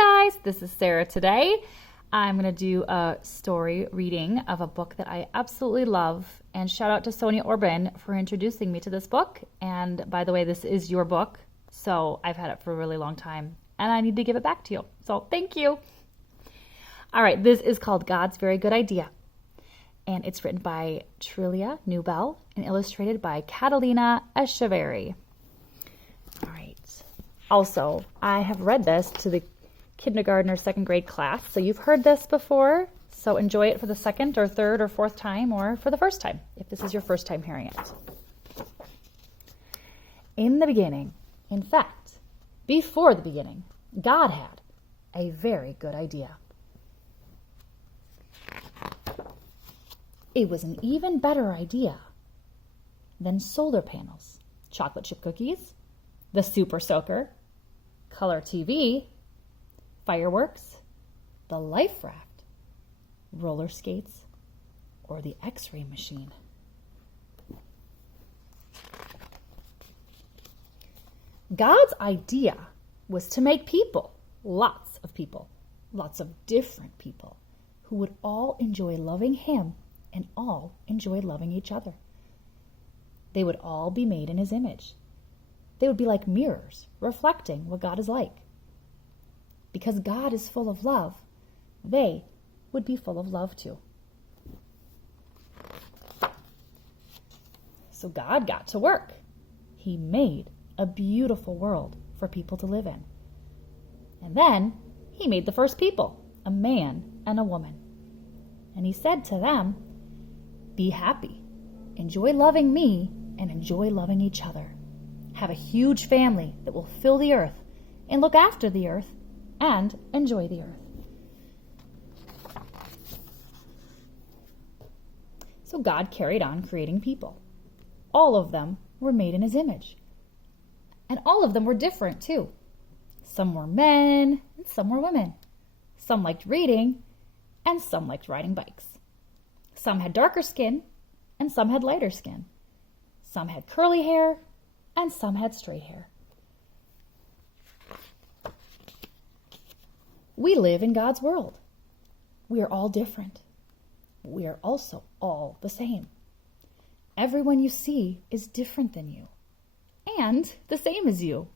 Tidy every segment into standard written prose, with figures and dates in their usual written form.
Hi guys, this is Sarah today. I'm going to do a story reading of a book that I absolutely love, and shout out to Sonia Orban for introducing me to this book. And by the way, this is your book, so I've had it for a really long time and I need to give it back to you. So thank you. All right, this is called God's Very Good Idea, and it's written by Trillia Newbell and illustrated by Catalina Echeverry. All right. Also, I have read this to the kindergarten or second grade class, so you've heard this before, so enjoy it for the second or third or fourth time, or for the first time, if this is your first time hearing it. In the beginning, in fact, before the beginning, God had a very good idea. It was an even better idea than solar panels, chocolate chip cookies, the Super Soaker, color TV, fireworks, the life raft, roller skates, or the X-ray machine. God's idea was to make people, lots of different people, who would all enjoy loving Him and all enjoy loving each other. They would all be made in His image. They would be like mirrors, reflecting what God is like. Because God is full of love, they would be full of love too. So God got to work. He made a beautiful world for people to live in. And then He made the first people, a man and a woman. And He said to them, "Be happy, enjoy loving me, and enjoy loving each other. Have a huge family that will fill the earth and look after the earth and enjoy the earth." So God carried on creating people. All of them were made in His image. And all of them were different too. Some were men and some were women. Some liked reading and some liked riding bikes. Some had darker skin and some had lighter skin. Some had curly hair and some had straight hair. We live in God's world. We are all different, but we are also all the same. Everyone you see is different than you, and the same as you.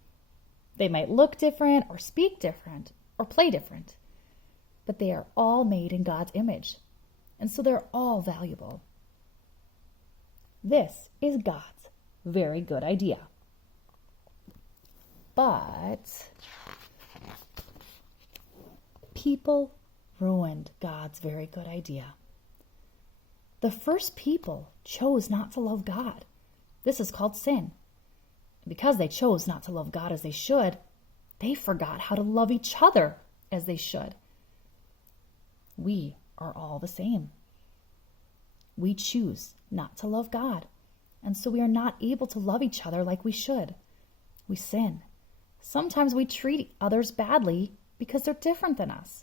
They might look different or speak different or play different, but they are all made in God's image, and so they're all valuable. This is God's very good idea. But people ruined God's very good idea. The first people chose not to love God. This is called sin. And because they chose not to love God as they should, they forgot how to love each other as they should. We are all the same. We choose not to love God, and so we are not able to love each other like we should. We sin. Sometimes we treat others badly because they're different than us.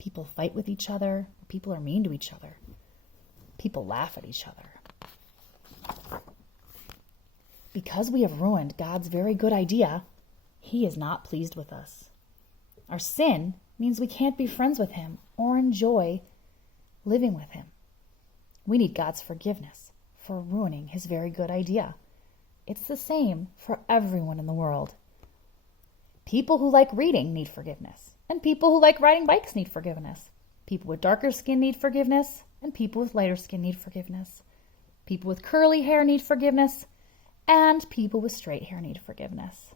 People fight with each other. People are mean to each other. People laugh at each other. Because we have ruined God's very good idea, He is not pleased with us. Our sin means we can't be friends with Him or enjoy living with Him. We need God's forgiveness for ruining His very good idea. It's the same for everyone in the world. People who like reading need forgiveness, and people who like riding bikes need forgiveness. People with darker skin need forgiveness, and people with lighter skin need forgiveness. People with curly hair need forgiveness, and people with straight hair need forgiveness.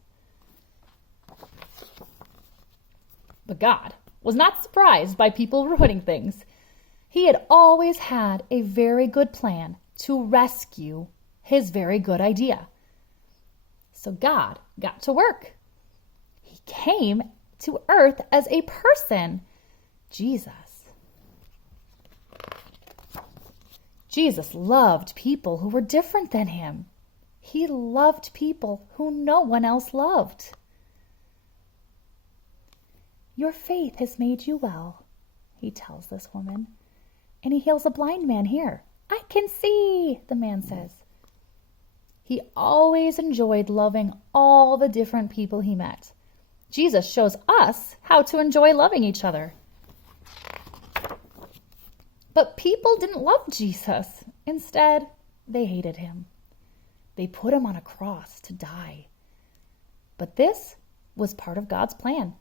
But God was not surprised by people ruining things. He had always had a very good plan to rescue His very good idea. So God got to work. He came to earth as a person, Jesus. Jesus loved people who were different than Him. He loved people who no one else loved. "Your faith has made you well," He tells this woman. And He heals a blind man here. "I can see," the man says. He always enjoyed loving all the different people he met. Jesus shows us how to enjoy loving each other. But people didn't love Jesus. Instead, they hated him. They put him on a cross to die. But this was part of God's plan.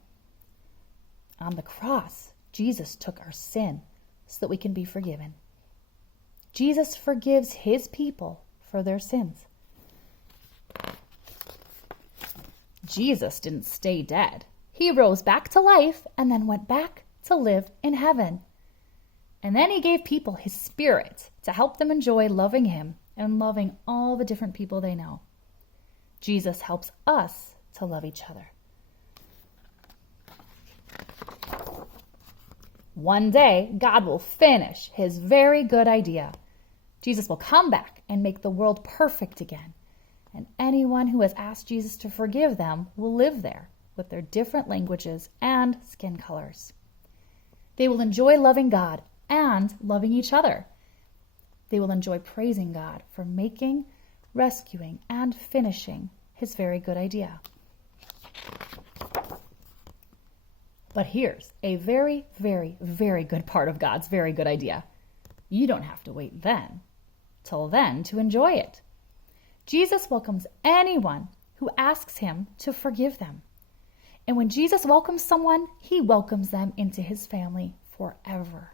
On the cross, Jesus took our sin so that we can be forgiven. Jesus forgives his people for their sins. Jesus didn't stay dead. He rose back to life and then went back to live in heaven. And then he gave people his Spirit to help them enjoy loving him and loving all the different people they know. Jesus helps us to love each other. One day, God will finish his very good idea. Jesus will come back and make the world perfect again. And anyone who has asked Jesus to forgive them will live there with their different languages and skin colors. They will enjoy loving God and loving each other. They will enjoy praising God for making, rescuing, and finishing his very good idea. But here's a very, very, very good part of God's very good idea. You don't have to wait till then to enjoy it. Jesus welcomes anyone who asks him to forgive them. And when Jesus welcomes someone, he welcomes them into his family forever.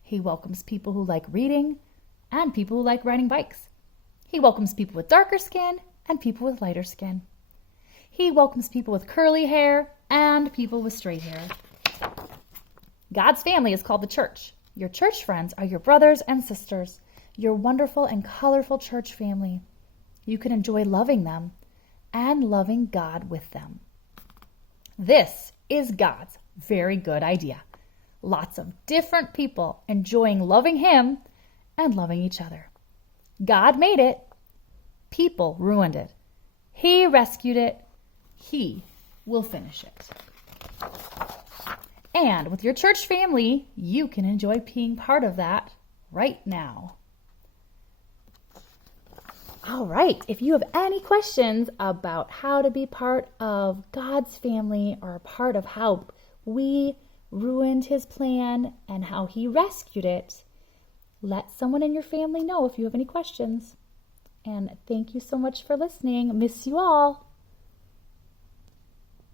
He welcomes people who like reading and people who like riding bikes. He welcomes people with darker skin and people with lighter skin. He welcomes people with curly hair and people with straight hair. God's family is called the church. Your church friends are your brothers and sisters, your wonderful and colorful church family. You can enjoy loving them and loving God with them. This is God's very good idea. Lots of different people enjoying loving him and loving each other. God made it. People ruined it. He rescued it. He will finish it. And with your church family, you can enjoy being part of that right now. All right, if you have any questions about how to be part of God's family or a part of how we ruined his plan and how he rescued it, let someone in your family know if you have any questions. And thank you so much for listening. Miss you all.